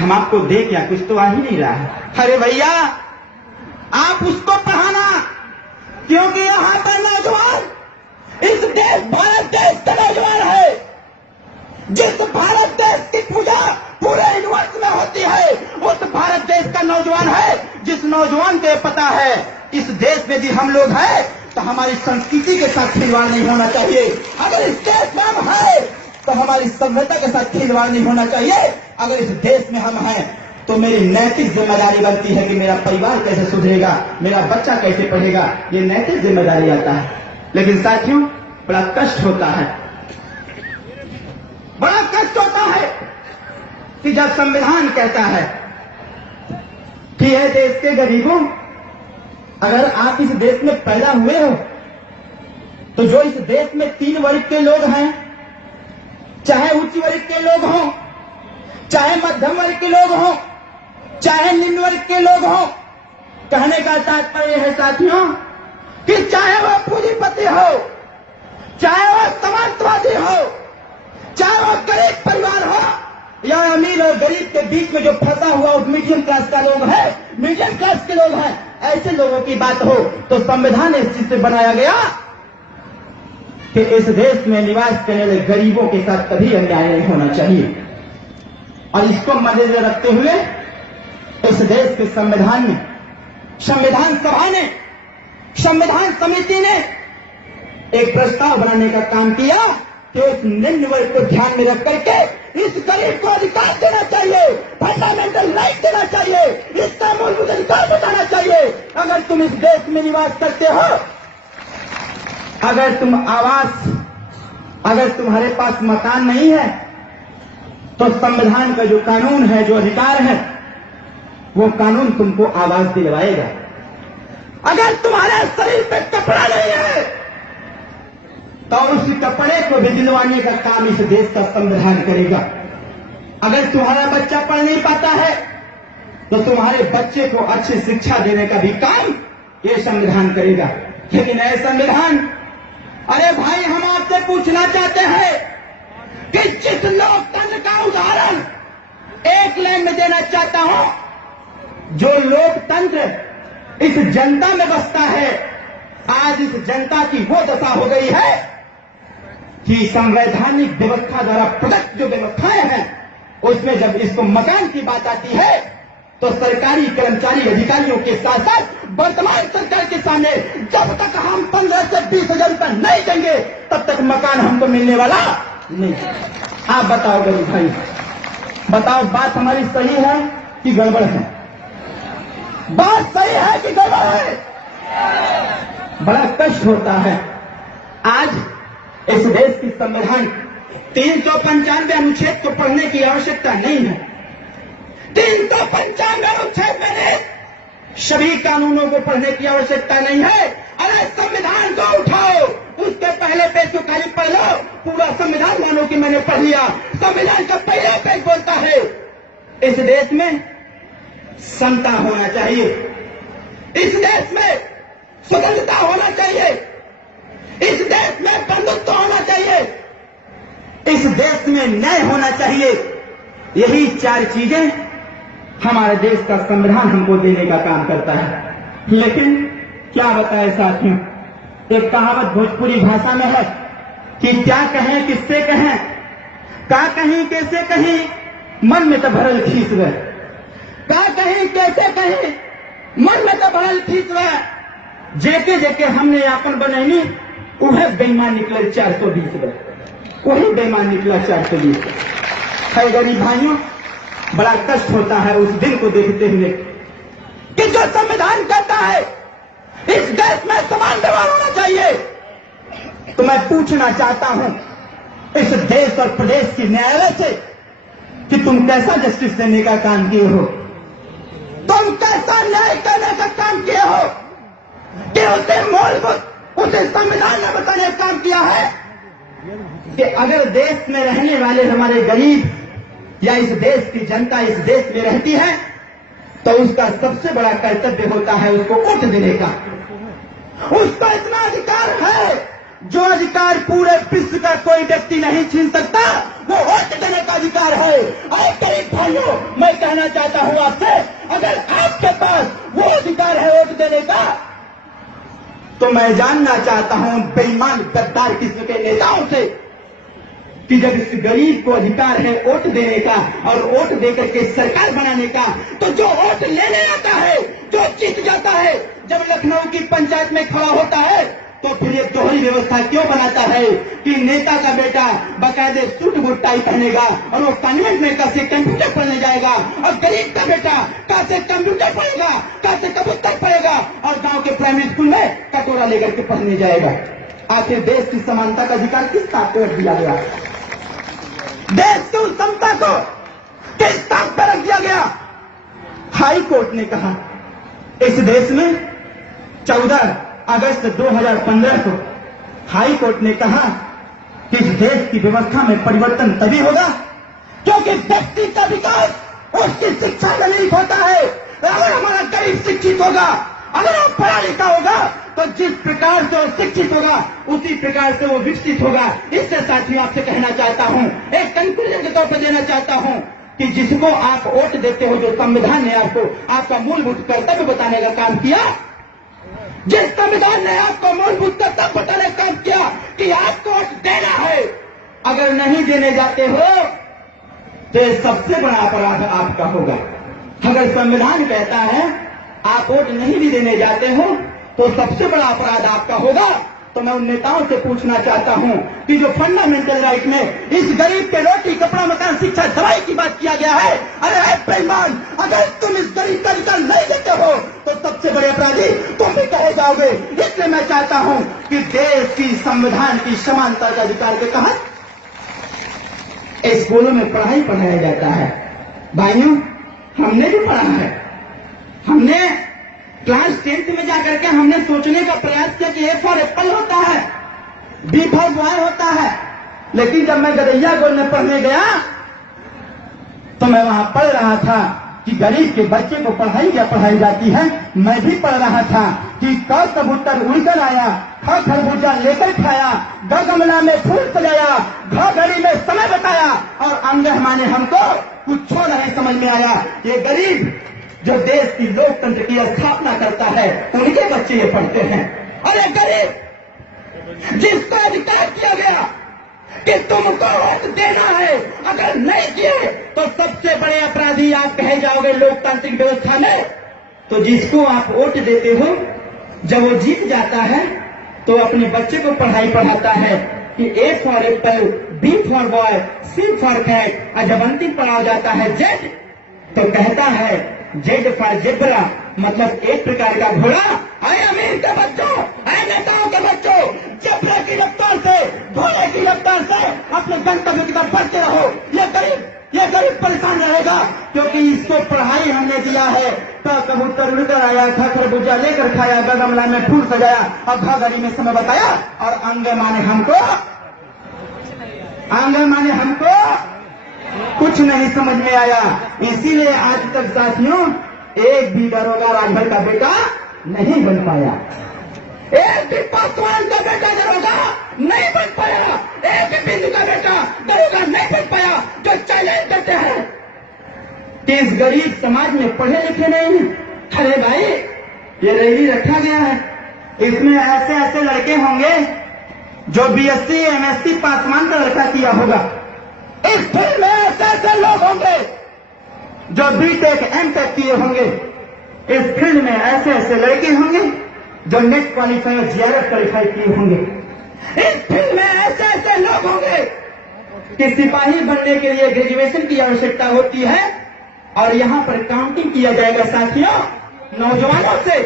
हम आपको दे क्या, कुछ तो आ ही नहीं रहा है। अरे भैया आप उसको पढ़ाना, क्योंकि यहाँ पर नौजवान इस देश भारत देश का नौजवान है। जिस भारत देश की पूजा पूरे यूनिवर्स में होती है उस भारत देश का नौजवान है। जिस नौजवान को पता है इस देश में भी हम लोग हैं तो हमारी संस्कृति के साथ खिलवाड़ नहीं होना चाहिए। अगर इस देश में हम हैं तो हमारी सभ्यता के साथ खिलवाड़ नहीं होना चाहिए। अगर इस देश में हम हैं तो मेरी नैतिक जिम्मेदारी बनती है कि मेरा परिवार कैसे सुधरेगा, मेरा बच्चा कैसे पढ़ेगा, ये नैतिक जिम्मेदारी आता है। लेकिन साथियों बड़ा कष्ट होता है, बड़ा कष्ट होता है कि जब संविधान कहता है कि है देश के गरीबों, अगर आप इस देश में पैदा हुए हो तो जो इस देश में 3 वर्ग के लोग हैं, चाहे उच्च वर्ग के लोग हों, चाहे मध्यम वर्ग के लोग हों, चाहे निम्न वर्ग के लोग हों, कहने का तात्पर्य है साथियों कि चाहे वह पूंजीपति हो, चाहे वह समाजवादी हो, चाहे वह गरीब परिवार हो या अमीर और गरीब के बीच में जो फंसा हुआ उस मीडियम क्लास का लोग है, मीडियम क्लास के लोग हैं, ऐसे लोगों की बात हो तो संविधान इस चीज से बनाया गया कि इस देश में निवास करने वाले गरीबों के साथ कभी अन्याय नहीं होना चाहिए। और इसको मद्देनजर रखते हुए इस देश के संविधान में संविधान सभा ने, संविधान समिति ने एक प्रस्ताव बनाने का काम किया कि इस निम्न वर्ग को ध्यान में रख करके इस गरीब को अधिकार देना चाहिए, फंडामेंटल राइट देना चाहिए, इसका मूलभूत अधिकार बताना चाहिए। अगर तुम इस देश में निवास करते हो, अगर तुम आवास, अगर तुम्हारे पास मकान नहीं है तो संविधान का जो कानून है, जो अधिकार है, वो कानून तुमको आवास दिलवाएगा। अगर तुम्हारे शरीर पे कपड़ा नहीं है तो उस कपड़े को भी दिलवाने का काम इस देश का संविधान करेगा। अगर तुम्हारा बच्चा पढ़ नहीं पाता है तो तुम्हारे बच्चे को अच्छी शिक्षा देने का भी काम ये संविधान करेगा। लेकिन यह संविधान, अरे भाई हम आपसे पूछना चाहते हैं कि जिस लोकतंत्र का उदाहरण एक लाइन में देना चाहता हूं, जो लोकतंत्र इस जनता में बसता है, आज इस जनता की वो दशा हो गई है कि संवैधानिक व्यवस्था द्वारा प्रदत्त जो व्यवस्थाएं हैं उसमें जब इसको मकान की बात आती है तो सरकारी कर्मचारी अधिकारियों के साथ साथ वर्तमान सरकार के सामने जब तक हम 15 से 20 हजार रुपये नहीं देंगे तब तक मकान हमको मिलने वाला नहीं। आप बताओ गरीब भाई, बताओ बात हमारी सही है कि गड़बड़ है? बात सही है कि गड़बड़ है? बड़ा कष्ट होता है। आज इस देश की संविधान 395 अनुच्छेद को पढ़ने की आवश्यकता नहीं है। 395 अनुच्छेद में सभी कानूनों को पढ़ने की आवश्यकता नहीं है। अरे संविधान को उठाओ, उसके पहले पेज को खाली पढ़ लो, पूरा संविधान मानो कि मैंने पढ़ लिया। संविधान का पहला पेज बोलता है इस देश में समता होना चाहिए, इस देश में स्वतंत्रता होना चाहिए, इस देश में बंधुत्व होना चाहिए, इस देश में न्याय होना चाहिए। यही 4 चीजें हमारे देश का संविधान हमको देने का काम करता है। लेकिन क्या बताएं साथियों, एक कहावत भोजपुरी भाषा में है कि क्या कहें किससे कहें, का कहीं कैसे कहीं, मन में तो भरल खींच गए, का कहीं कैसे कहीं, मन में तो भरल खींच गए। जेके जेके हमने यापन बनैनी उहे बेईमान निकले 420 गए, वही बेईमान निकला 420। है गरीब भाइयों, बड़ा कष्ट होता है उस दिन को देखते हुए कि जो संविधान कहता है इस देश में समान व्यवहार होना चाहिए। तो मैं पूछना चाहता हूं इस देश और प्रदेश की न्यायालय से कि तुम कैसा जस्टिस देने का काम किए हो, तुम कैसा न्याय करने का काम किए हो कि उसे मूलभूत उसे संविधान ने बताने का काम किया है कि अगर देश में रहने वाले हमारे गरीब या इस देश की जनता इस देश में रहती है तो उसका सबसे बड़ा कर्तव्य होता है उसको वोट देने का। उसका इतना अधिकार है जो अधिकार पूरे विश्व का कोई व्यक्ति नहीं छीन सकता, वो वोट देने का अधिकार है। अरे गरीब भाइयों, मैं कहना चाहता हूं आपसे, अगर आपके पास वो अधिकार है वोट देने का, तो मैं जानना चाहता हूं बेईमान गद्दार किस्म के नेताओं से कि जब इस गरीब को अधिकार है वोट देने का और वोट देकर के सरकार बनाने का, तो जो वोट लेने आता है, जो जीत जाता है, जब लखनऊ की पंचायत में खड़ा होता है, तो फिर ये दोहरी व्यवस्था क्यों बनाता है कि नेता का बेटा बाकायदे सूट बूट टाई पहनेगा और वो कॉन्वेंट में कैसे कंप्यूटर पढ़ने जाएगा, और गरीब का बेटा कैसे कंप्यूटर पढ़ेगा, कैसे कबूतर पढ़ेगा और गांव के प्राइमरी स्कूल में कटोरा लेकर के पढ़ने जाएगा। आखिर देश की समानता का अधिकार किस ताक पर रख दिया गया? देश की उस समता को किस ताक पर रख दिया गया? हाई कोर्ट ने कहा इस देश में 14 अगस्त 2015 को हाई कोर्ट ने कहा कि इस देश की व्यवस्था में परिवर्तन तभी होगा क्योंकि व्यक्ति का विकास उसकी शिक्षा से नहीं होता है। अगर हमारा गरीब शिक्षित होगा, अगर वो पढ़ा लिखा होगा, तो जिस प्रकार से वो शिक्षित होगा उसी प्रकार से वो विकसित होगा। इससे साथियों आपसे कहना चाहता हूं, एक कंक्लूजन के तौर पर देना चाहता हूं कि जिसको आप वोट देते हो, जो संविधान ने आपको आपका मूलभूत कर्तव्य बताने का काम किया, जिस संविधान ने आपको मूलभूत कर्तव्य बताने का काम किया कि आपको वोट देना है, अगर नहीं देने जाते हो तो ये सबसे बड़ा अपराध आपका होगा। अगर संविधान कहता है आप वोट नहीं भी देने जाते हो तो सबसे बड़ा अपराध आपका होगा। तो मैं उन नेताओं से पूछना चाहता हूं कि जो फंडामेंटल राइट में इस गरीब के रोटी कपड़ा मकान शिक्षा दवाई की बात किया गया है, अरे बेईमान, अगर तुम इस गरीब का अधिकार नहीं देते हो तो सबसे बड़े अपराधी तुम भी कहे जाओगे। इसलिए मैं चाहता हूं कि देश की संविधान की समानता के अधिकार के तहत स्कूलों में पढ़ाई पढ़ाया जाता है। भाइयों, हमने भी पढ़ा है, हमने क्लास 10th में जाकर के हमने सोचने का प्रयास किया कि ए फॉर एप्पल होता है, बी फॉर बॉय होता है, लेकिन जब मैं गदैया गोल में पढ़ने गया तो मैं वहां पढ़ रहा था कि गरीब के बच्चे को पढ़ाई क्या पढ़ाई जाती है। मैं भी पढ़ रहा था कि क कबूतर उड़कर आया, ख खरबूजा लेकर खाया, ग गमला में फूल सजाया, घ घड़ी में समय बताया और अंग माने हमको कुछ नहीं समझ में आया। ये गरीब जो देश की लोकतंत्र की स्थापना करता है उनके बच्चे ये पढ़ते हैं। अरे गरीब जिसका अधिकार किया गया कि तुमको वोट देना है, अगर नहीं दिए तो सबसे बड़े अपराधी आप कहे जाओगे लोकतांत्रिक व्यवस्था में। तो जिसको आप वोट देते हो, जब वो जीत जाता है तो अपने बच्चे को पढ़ाई पढ़ाता है कि A for apple, B for boy, C for cat, और जब अंतिम पढ़ा जाता है जेड तो कहता है जेड फॉर जेब्रा, मतलब एक प्रकार का घोड़ा। अरे अमीर के बच्चों, अरे नेताओं के बच्चों, जेब्रा की रफ्तार से, घोड़े की रफ्तार से अपने गंतव्य की तरफ बढ़ते रहो। ये गरीब परेशान रहेगा क्योंकि इसको पढ़ाई हमने दिया है। तो कबूतर उड़कर आया, ख खरबूजा लेकर खाया, गमला में फूल सजाया और घ घड़ी में समय बताया और अंग माने हमको कुछ नहीं समझ में आया। इसीलिए आज तक साथियों एक भी दरोगा राजभर का बेटा नहीं बन पाया, एक भी पासवान का बेटा दरोगा नहीं बन पाया, एक भी बिंदु का बेटा दरोगा नहीं बन पाया। जो चैलेंज करते हैं कि इस गरीब समाज में पढ़े लिखे नहीं हैं, अरे भाई ये रैली रखा गया है, इसमें ऐसे ऐसे लड़के होंगे जो BSc MSc पासवान का लड़का किया होगा। इस फील्ड में ऐसे ऐसे लोग होंगे जो BTech MTech किए होंगे। इस फील्ड में ऐसे ऐसे लड़के होंगे जो नेट क्वालिफाई GRF क्वालिफाई किए होंगे। इस फील्ड में ऐसे ऐसे लोग होंगे कि सिपाही बनने के लिए ग्रेजुएशन की आवश्यकता होती है और यहां पर काउंटिंग किया जाएगा साथियों नौजवानों से,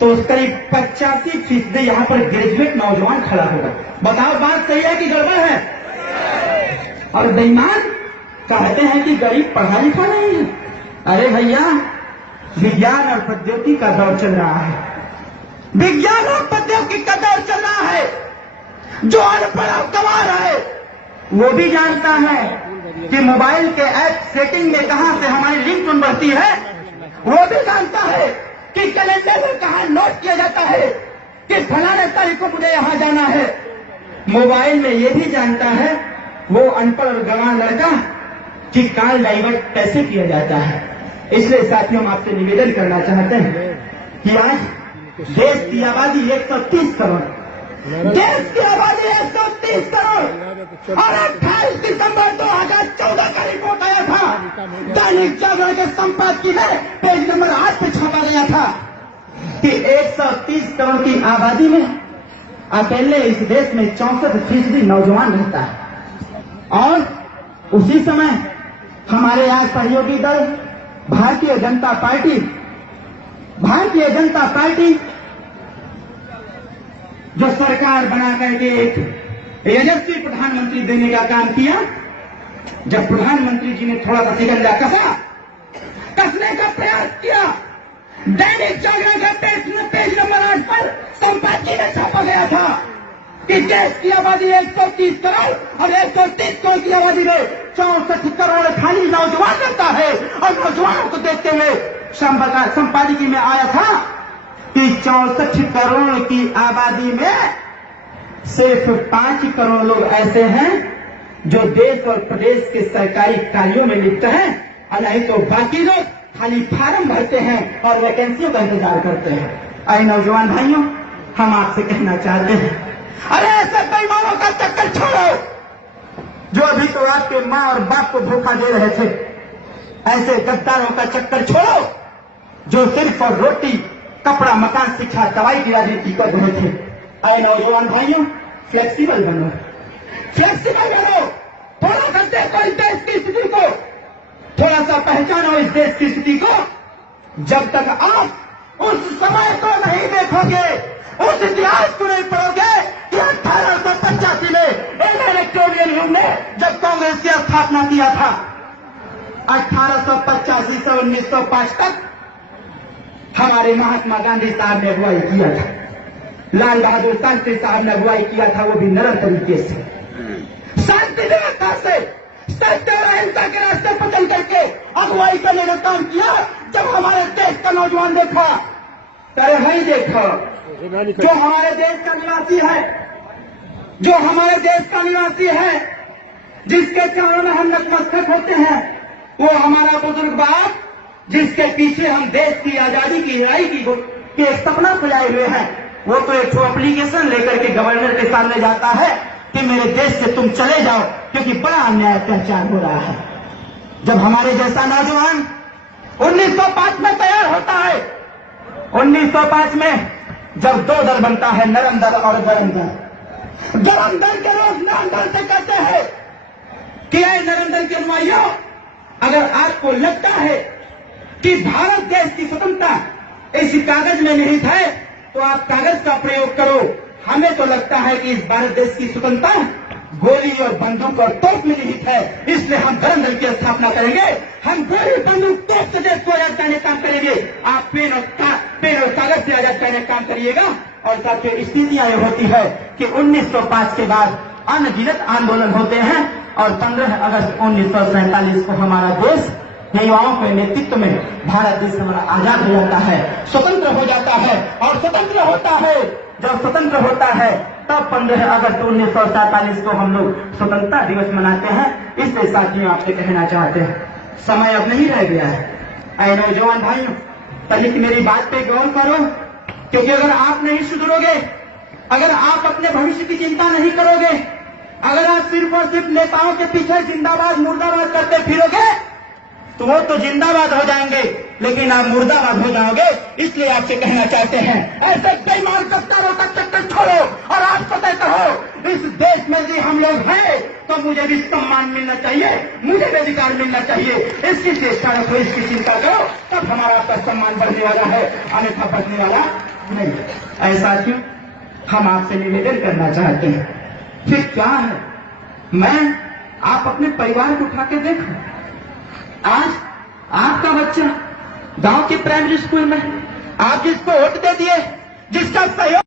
तो करीब 85% यहां पर ग्रेजुएट नौजवान खड़ा होगा। बताओ बात सही है कि गड़बड़ है? और बेईमान कहते हैं कि गरीब पढ़ा लिखा नहीं है। अरे भैया, विज्ञान और प्रौद्योगिकी का दौर चल रहा है, विज्ञान और प्रौद्योगिकी का दौर चल रहा है। जो अनपढ़ और गंवार है वो भी जानता है कि मोबाइल के ऐप सेटिंग में कहां से हमारी रिंगटोन बढ़ती है, वो भी जानता है कि कैलेंडर में कहां नोट किया जाता है कि फलाने तारीख को मुझे यहां जाना है। मोबाइल में ये भी जानता है वो अनपढ़ और गंवार लड़का कि काल डाइवर्ट कैसे किया जाता है। इसलिए साथियों हम आपसे निवेदन करना चाहते हैं कि आज देश की आबादी 130 करोड़, देश की आबादी 130 करोड़ और 28 दिसंबर 2014 का रिपोर्ट आया था, दैनिक जागरण के संपादकीय में पेज नंबर 8 पे छापा गया था कि 130 करोड़ की आबादी में अकेले इस देश में 64% नौजवान रहता है। और उसी समय हमारे यहाँ सहयोगी दल भारतीय जनता पार्टी जो सरकार बना करके एक यशस्वी प्रधानमंत्री देने का काम किया, जब प्रधानमंत्री जी ने थोड़ा सा शिकंजा कसने का प्रयास किया, दैनिक जागरण का पेज नंबर 8 पर संपादकीय में छापा गया था कि देश की आबादी 130 करोड़ और 130 करोड़ की आबादी में 64 करोड़ खाली नौजवान रहता है। और नौजवानों को देखते हुए संपादकीय में आया था कि 64 करोड़ की आबादी में सिर्फ 5 करोड़ लोग ऐसे हैं जो देश और प्रदेश के सरकारी कार्यों में लिप्त हैं, और नहीं तो बाकी लोग खाली फार्म भरते हैं और वैकेंसियों का इंतजार करते हैं। आए नौजवान भाइयों, हम आपसे कहना चाहते हैं, अरे ऐसे बेईमानों का चक्कर छोड़ो जो अभी तो आपके माँ और बाप को धोखा दे रहे थे। ऐसे गद्दारों का चक्कर छोड़ो जो सिर्फ और रोटी, कपड़ा, मकान, शिक्षा, दवाई की राजनीति कर रहे थे। आए नौजवान भाइयों, फ्लेक्सिबल बनो, थोड़ा सा देखो इस देश की स्थिति को, थोड़ा सा पहचानो इस देश की स्थिति को। जब तक आप उस समय को नहीं देखोगे, उस इतिहास को नहीं पढ़ोगे कि 1885 में इलेक्टोरियल युग ने जब कांग्रेस की स्थापना किया था, 1885 से 1905 तक हमारे महात्मा गांधी साहब ने अगुवाई किया था, लाल बहादुर शास्त्री साहब ने अगुवाई किया था, वो भी नरम तरीके से, शांति व्यवस्था से, सत्य और अहिंसा के रास्ते पर चल करके अगुवाई करने का काम किया। जब हमारे देश का नौजवान देखा, अरे भाई देखो, जो हमारे देश का निवासी है, जिसके चरणों में हम नतमस्तक होते हैं, वो हमारा बुजुर्ग बाप, जिसके पीछे हम देश की आजादी की लड़ाई की एक सपना सजाए हुए हैं, वो तो एक एप्लीकेशन लेकर के गवर्नर के सामने जाता है कि मेरे देश से तुम चले जाओ क्योंकि बड़ा अन्याय अत्याचार हो रहा है। जब हमारे जैसा नौजवान 1905 में तैयार होता है, 1905 में जब 2 दल बनता है, नरम दल और गरम दल। गरम दल के लोग नरम दल से कहते हैं कि नरम दल के अनुयायियों, अगर आपको लगता है कि भारत देश की स्वतंत्रता इस कागज में निहित है तो आप कागज का प्रयोग करो। हमें तो लगता है कि इस भारत देश की स्वतंत्रता गोली और बंदूक और तोप में निहित है, इसलिए हम गरम दल की स्थापना करेंगे। हम गोली, बंदूक, तोप से देश को आजाद करने का काम करेंगे, आप पेन और कागज से आजाद करने का काम करिएगा। और साथियों, स्थितियां ये होती है कि 1905 के बाद अनगिनत आंदोलन होते हैं और 15 अगस्त 1947 को हमारा देश युवाओं के नेतृत्व में भारत देश हमारा आजाद हो जाता है, स्वतंत्र हो जाता है। और स्वतंत्र होता है, जब स्वतंत्र होता है तब 15 अगस्त 1947 को हम लोग स्वतंत्रता दिवस मनाते हैं। इसलिए साथियों, आपसे कहना चाहते हैं, समय अब नहीं रह गया है। ऐ नौजवान भाइयों, तनिक मेरी बात पे गौर करो, क्योंकि अगर आप नहीं सुधरोगे, अगर आप अपने भविष्य की चिंता नहीं करोगे, अगर आप सिर्फ और सिर्फ नेताओं के पीछे जिंदाबाद मुर्दाबाद करते फिरोगे, तो वो तो जिंदाबाद हो जाएंगे लेकिन आप मुर्दाबाद हो जाओगे। इसलिए आपसे कहना चाहते हैं, ऐसे बेईमान गद्दारों का चक्कर छोड़ो और आप सतर्क कहो। इस देश में जी हम लोग हैं तो मुझे भी सम्मान मिलना चाहिए, मुझे भी अधिकार मिलना चाहिए। इसकी चेष्टा रखो, इसकी चिंता करो, तब हमारा आपका सम्मान बढ़ने वाला है, अन्यथा बढ़ने वाला नहीं। ऐसा क्यों? हम आपसे निवेदन करना चाहते हैं, फिर क्या है, आप अपने परिवार को उठा के देखो। आज आपका बच्चा गांव के प्राइमरी स्कूल में, आप जिसको वोट दे दिए, जिसका सहयोग